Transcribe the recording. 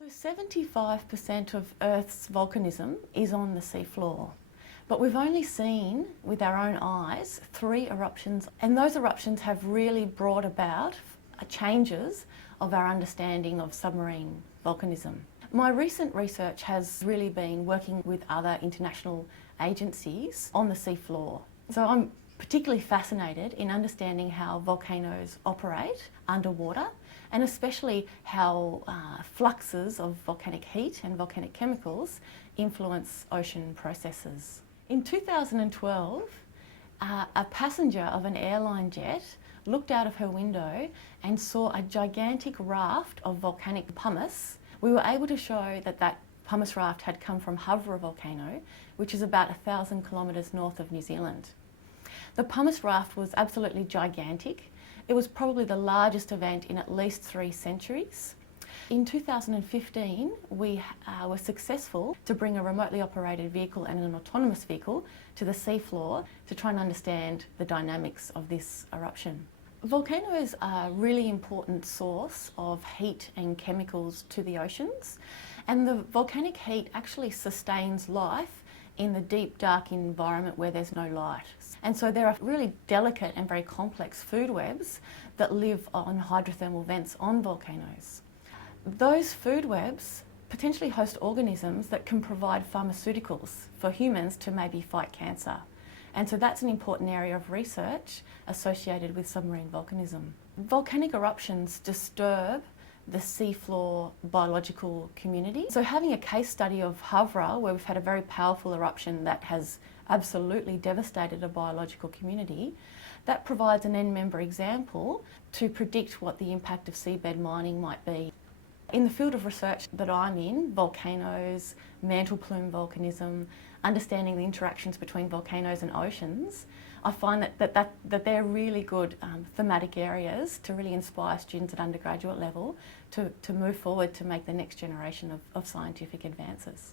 So 75% of Earth's volcanism is on the seafloor, but we've only seen with our own eyes 3 eruptions, and those eruptions have really brought about changes of our understanding of submarine volcanism. My recent research has really been working with other international agencies on the seafloor. So I'm particularly fascinated in understanding how volcanoes operate underwater, and especially how fluxes of volcanic heat and volcanic chemicals influence ocean processes. In 2012, a passenger of an airline jet looked out of her window and saw a gigantic raft of volcanic pumice. We were able to show that that pumice raft had come from Havra volcano, which is about 1,000 kilometres north of New Zealand. The pumice raft was absolutely gigantic. It was probably the largest event in at least 3 centuries. In 2015, we were successful to bring a remotely operated vehicle and an autonomous vehicle to the seafloor to try and understand the dynamics of this eruption. Volcanoes are a really important source of heat and chemicals to the oceans, and the volcanic heat actually sustains life in the deep, dark environment where there's no light. And so there are really delicate and very complex food webs that live on hydrothermal vents on volcanoes. Those food webs potentially host organisms that can provide pharmaceuticals for humans to maybe fight cancer. And so that's an important area of research associated with submarine volcanism. Volcanic eruptions disturb the seafloor biological community. So having a case study of Havra, where we've had a very powerful eruption that has absolutely devastated a biological community, that provides an end-member example to predict what the impact of seabed mining might be. In the field of research that I'm in, volcanoes, mantle plume volcanism, understanding the interactions between volcanoes and oceans, I find that they're really good thematic areas to really inspire students at undergraduate level to move forward to make the next generation of scientific advances.